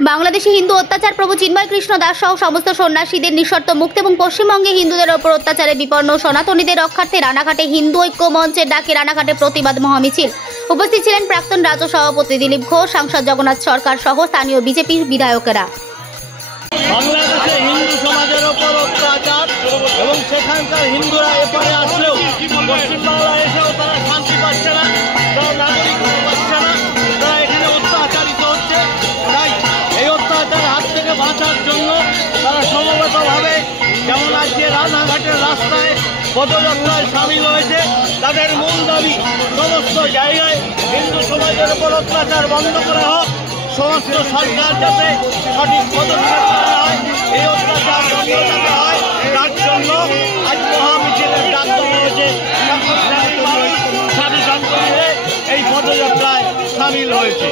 বাংলাদেশে হিন্দু অত্যাচার প্রভু চিন্ময় কৃষ্ণ দাস সহ সমস্ত সন্ন্যাসীদের নিঃশর্ত মুক্তি এবং পশ্চিমবঙ্গে হিন্দুদের ওপর অত্যাচারে বিপন্ন সনাতনীদের রক্ষার্থে রানাঘাটে হিন্দু ঐক্য মঞ্চের ডাকে রানাঘাটে প্রতিবাদ মহামিছিল। উপস্থিত ছিলেন প্রাক্তন রাজ্য সভাপতি দিলীপ ঘোষ, সাংসদ জগন্নাথ সরকার সহ স্থানীয় বিজেপির বিধায়কেরা। বাংলাদেশে হিন্দু সমাজের ওপর অত্যাচার এবং সেখানকার হিন্দুরা এপারে আসলেও পশ্চিমবাংলায় এসেও তারা শান্তি পাচ্ছে না, তারা নাগরিকত্ব পাচ্ছে না, তারা এখানে অত্যাচারিত হচ্ছে। তাই এই অত্যাচারের হাত থেকে বাঁচার জন্য তারা সমবেতভাবে যেমন আজকে রানাঘাটের রাস্তায় পদযাত্রায় সামিল হয়েছে। তাদের মূল দাবি সমস্ত জায়গায় হিন্দু সমাজের ওপর অত্যাচার বন্ধ করা হোক, সমস্ত সরকার যাতে সঠিক পদক্ষেপ করা হয়, এই অত্যাচার বন্ধ যাতে হয়, তার জন্য আজ মহামিছিলের ডাক দেওয়া হয়েছে। সাধু সন্তরা এই পদযাত্রায় সামিল হয়েছে।